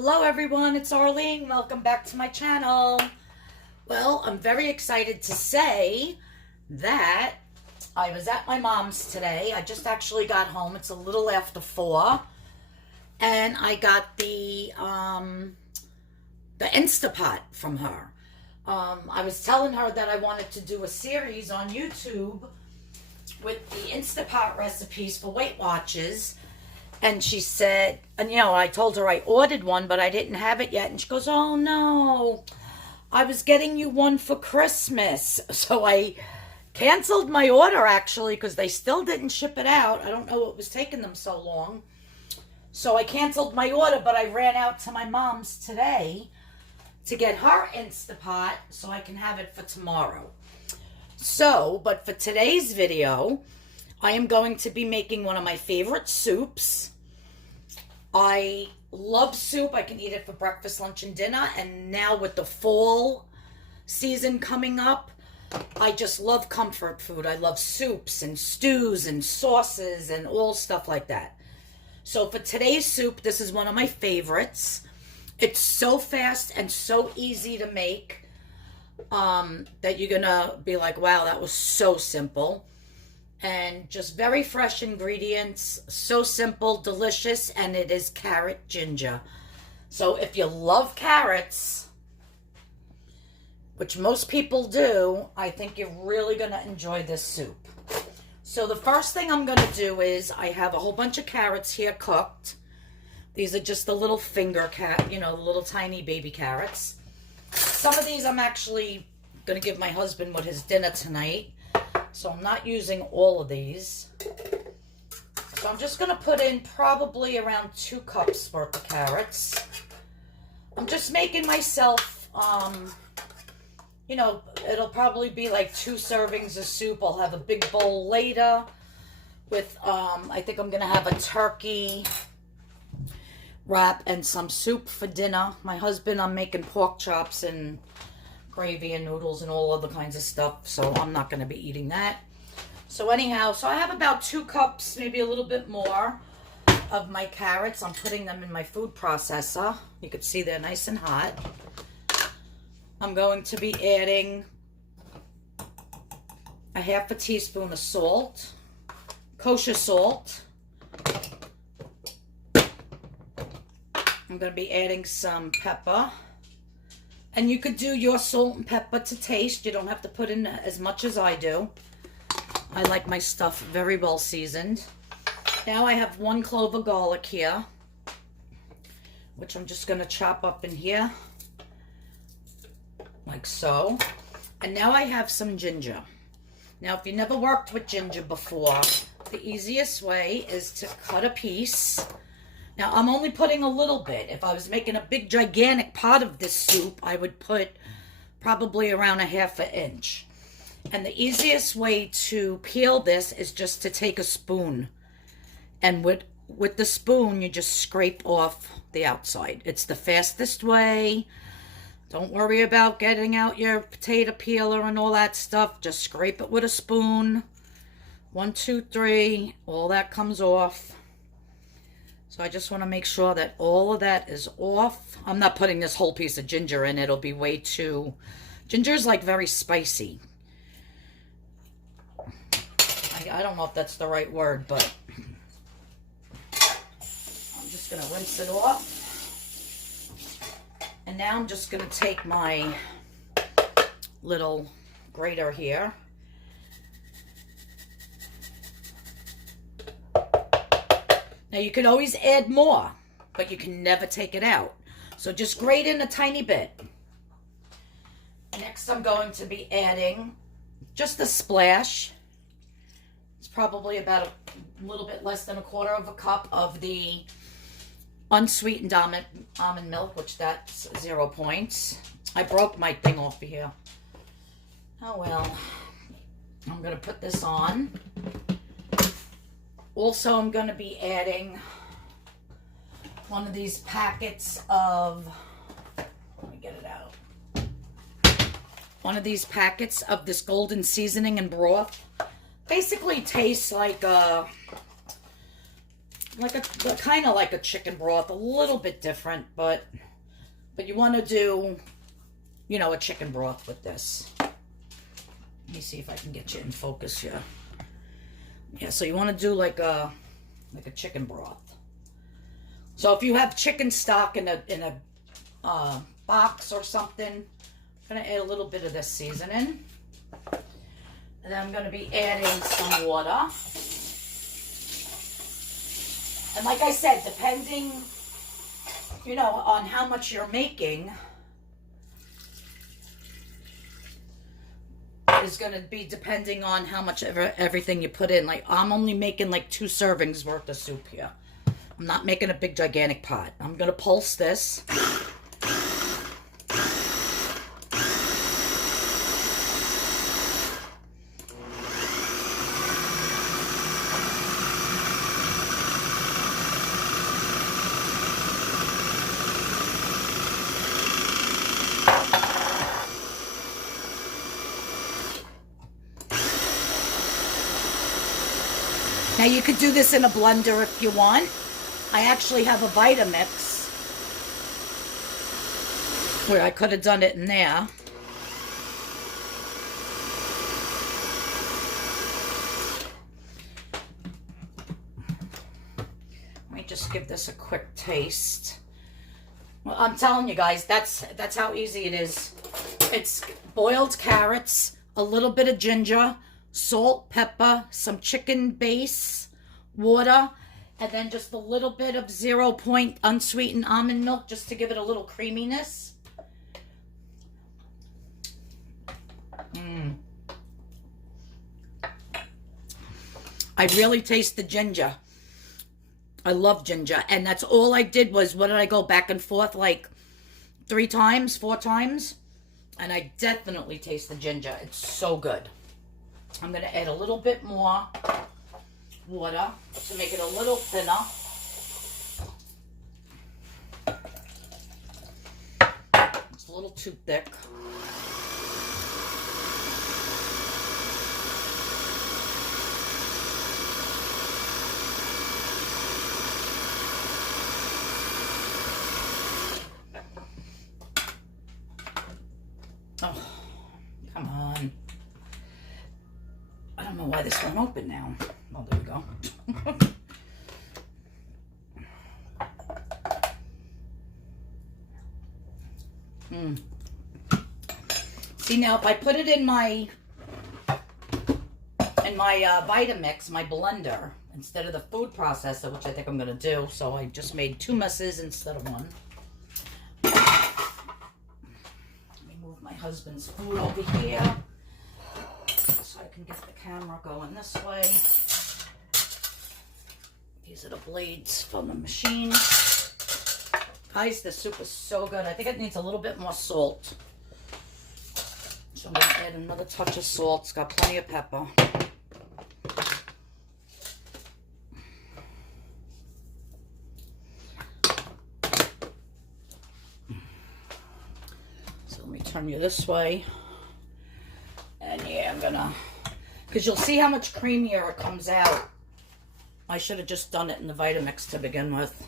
Hello everyone, it's Arlene. Welcome back to my channel. Well, I'm very excited to say that I was at my mom's today. I just actually got home. It's a little after 4. And I got the Instapot from her. I was telling her that I wanted to do a series on YouTube with the Instapot recipes for Weight Watchers. And she said, and I told her I ordered one, but I didn't have it yet. And she goes, oh no, I was getting you one for Christmas. So I canceled my order actually because they still didn't ship it out. I don't know what was taking them so long. So I canceled my order, but I ran out to my mom's today to get her Instapot so I can have it for tomorrow. So, but for today's video, I am going to be making one of my favorite soups. I love soup. I can eat it for breakfast, lunch, and dinner. And now with the fall season coming up, I just love comfort food. I love soups and stews and sauces and all stuff like that. So for today's soup, this is one of my favorites. It's so fast and so easy to make that you're going to be like, wow, that was so simple. And just very fresh ingredients, so simple, delicious, and it is carrot ginger. So if you love carrots, which most people do, I think you're really going to enjoy this soup. So the first thing I'm going to do is I have a whole bunch of carrots here cooked. These are just the little finger the little tiny baby carrots. Some of these I'm actually going to give my husband with his dinner tonight. So I'm not using all of these. So I'm just going to put in probably around 2 cups worth of carrots. I'm just making myself, it'll probably be like 2 servings of soup. I'll have a big bowl later with, I think I'm going to have a turkey wrap and some soup for dinner. My husband, I'm making pork chops and gravy and noodles and all other kinds of stuff, so I'm not going to be eating that. So anyhow, so I have about 2 cups, maybe a little bit more, of my carrots. I'm putting them in my food processor. You can see they're nice and hot. I'm going to be adding a half a teaspoon of salt, kosher salt. I'm going to be adding some pepper. And you could do your salt and pepper to taste. You don't have to put in as much as I do. I like my stuff very well seasoned. Now I have 1 clove of garlic here, which I'm just going to chop up in here, like so. And now I have some ginger. Now, if you never worked with ginger before, the easiest way is to cut a piece. Now, I'm only putting a little bit. If I was making a big, gigantic pot of this soup, I would put probably around a ½ inch. And the easiest way to peel this is just to take a spoon. And with the spoon, you just scrape off the outside. It's the fastest way. Don't worry about getting out your potato peeler and all that stuff. Just scrape it with a spoon. 1, 2, 3. All that comes off. So I just want to make sure that all of that is off. I'm not putting this whole piece of ginger in. It'll be way too... Ginger's like very spicy. I don't know if that's the right word, but I'm just going to rinse it off. And now I'm just going to take my little grater here. Now, you can always add more, but you can never take it out. So just grate in a tiny bit. Next, I'm going to be adding just a splash. It's probably about a little bit less than 1/4 cup of the unsweetened almond milk, which that's 0 points. I broke my thing off of here. Oh, well. I'm going to put this on. Also, I'm going to be adding one of these packets of, let me get it out. One of these packets of this golden seasoning and broth. Basically tastes like kind of like a chicken broth, a little bit different, but you want to do, you know, a chicken broth with this. Let me see if I can get you in focus here. Yeah, so you want to do like a chicken broth. So if you have chicken stock in a box or something, I'm gonna add a little bit of this seasoning, and then I'm gonna be adding some water. And like I said, depending, you know, on how much you're making, is going to be depending on how much everything you put in. Like, I'm only making like 2 servings worth of soup here. I'm not making a big gigantic pot. I'm going to pulse this. Now you could do this in a blender if you want. I actually have a Vitamix where I could have done it in there. Let me just give this a quick taste. Well, I'm telling you guys, that's how easy it is. It's boiled carrots, a little bit of ginger, salt, pepper, some chicken base, water, and then just a little bit of 0% unsweetened almond milk just to give it a little creaminess. I really taste the ginger. I love ginger. And that's all I did was, what did I go back and forth like 3 times, 4 times? And I definitely taste the ginger. It's so good. I'm going to add a little bit more water to make it a little thinner. It's a little too thick. Oh, come on. I don't know why this won't open now. Oh, there we go. See, now if I put it in my Vitamix, my blender, instead of the food processor, which I think I'm going to do, so I just made 2 messes instead of 1. Let me move my husband's food over here so I can get the camera going this way. These are the blades from the machine. Guys, the soup is so good. I think it needs a little bit more salt. So I'm going to add another touch of salt. It's got plenty of pepper. So let me turn you this way. And yeah, I'm going to... Because you'll see how much creamier it comes out. I should have just done it in the Vitamix to begin with.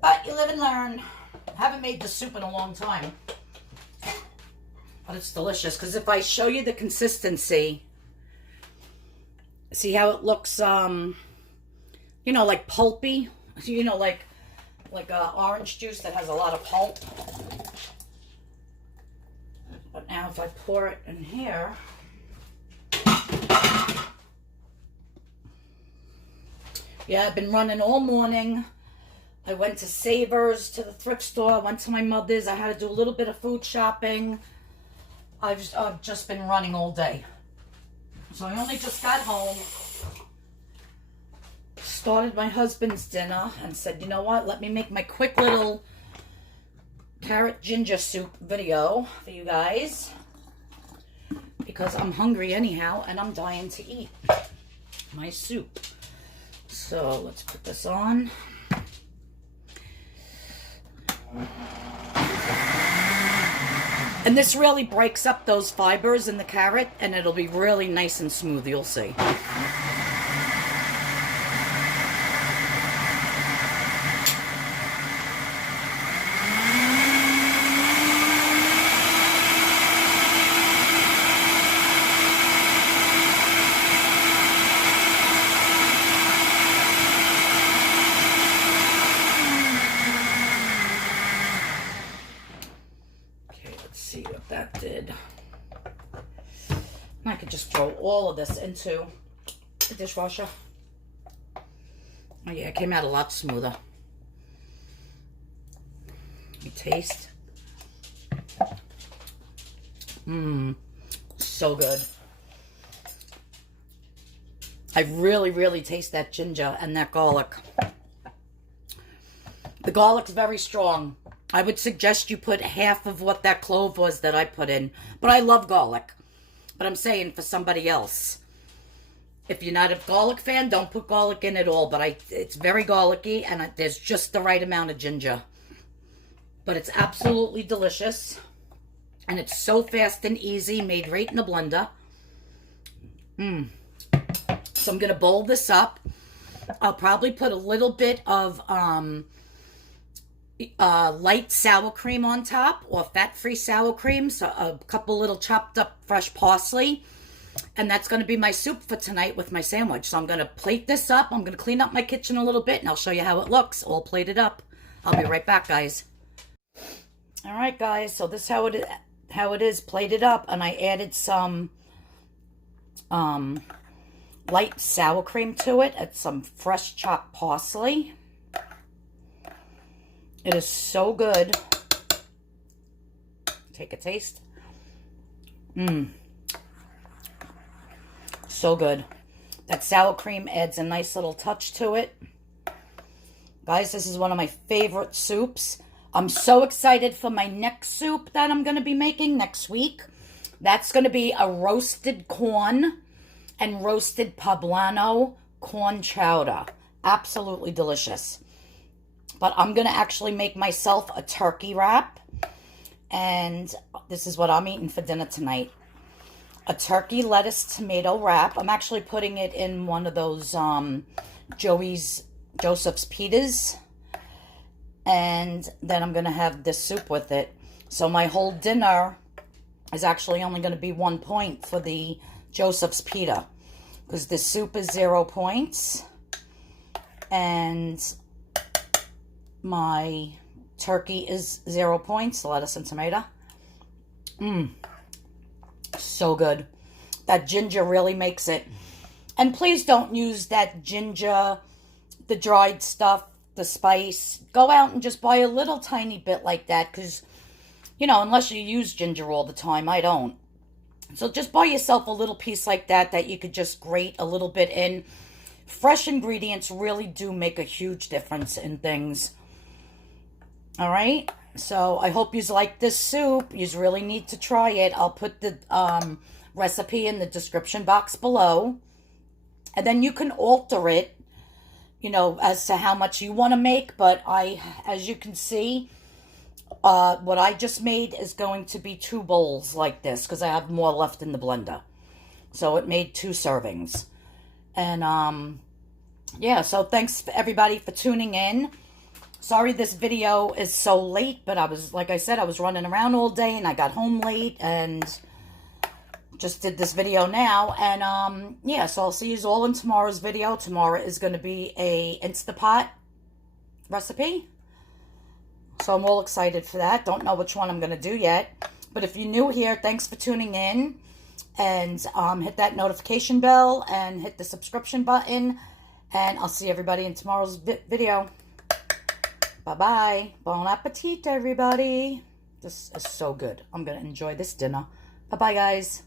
But you live and learn. I haven't made this soup in a long time. But it's delicious. Because if I show you the consistency, see how it looks, you know, like pulpy? You know, like orange juice that has a lot of pulp. But now if I pour it in here... Yeah, I've been running all morning. I went to Savers, to the thrift store. I went to my mother's. I had to do a little bit of food shopping. I've just been running all day. So I only just got home, started my husband's dinner, and said, you know what? Let me make my quick little carrot ginger soup video for you guys. Because I'm hungry anyhow, and I'm dying to eat my soup. So let's put this on. And this really breaks up those fibers in the carrot, and it'll be really nice and smooth, you'll see. I could just throw all of this into the dishwasher. Oh yeah, it came out a lot smoother. Let me taste. Mmm, so good. I really, really taste that ginger and that garlic. The garlic's very strong. I would suggest you put half of what that clove was that I put in. But I love garlic. But I'm saying for somebody else. If you're not a garlic fan, don't put garlic in at all. But it's very garlicky and there's just the right amount of ginger. But it's absolutely delicious. And it's so fast and easy, made right in the blender. So I'm going to bowl this up. I'll probably put a little bit of light sour cream on top, or fat-free sour cream. So a couple little chopped up fresh parsley. And that's going to be my soup for tonight with my sandwich. So I'm going to plate this up. I'm going to clean up my kitchen a little bit, and I'll show you how it looks, all plated up. I'll be right back, guys. All right, guys. So this is how it is plated up, and I added some light sour cream to it and some fresh chopped parsley. It is so good. Take a taste. So good. That sour cream adds a nice little touch to it. Guys, this is one of my favorite soups. I'm so excited for my next soup that I'm going to be making next week. That's going to be a roasted corn and roasted poblano corn chowder. Absolutely delicious. But I'm going to actually make myself a turkey wrap. And this is what I'm eating for dinner tonight. A turkey lettuce tomato wrap. I'm actually putting it in one of those Joseph's pitas. And then I'm going to have this soup with it. So my whole dinner is actually only going to be 1 point for the Joseph's pita. Because the soup is 0 points. And my turkey is 0 points. Lettuce and tomato. So good. That ginger really makes it. And please don't use that ginger, the dried stuff, the spice. Go out and just buy a little tiny bit like that, because, you know, unless you use ginger all the time, I don't. So just buy yourself a little piece like that you could just grate a little bit in. Fresh ingredients really do make a huge difference in things. All right? So I hope you like this soup. You really need to try it. I'll put the recipe in the description box below. And then you can alter it, you know, as to how much you want to make. But as you can see, what I just made is going to be 2 bowls like this, because I have more left in the blender. So it made 2 servings. And, yeah, so thanks everybody for tuning in. Sorry this video is so late, but like I said, I was running around all day and I got home late and just did this video now. And, yeah, so I'll see you all in tomorrow's video. Tomorrow is going to be a Instapot recipe. So I'm all excited for that. Don't know which one I'm going to do yet. But if you're new here, thanks for tuning in. And hit that notification bell and hit the subscription button. And I'll see everybody in tomorrow's video. Bye-bye. Bon appetit, everybody. This is so good. I'm going to enjoy this dinner. Bye-bye, guys.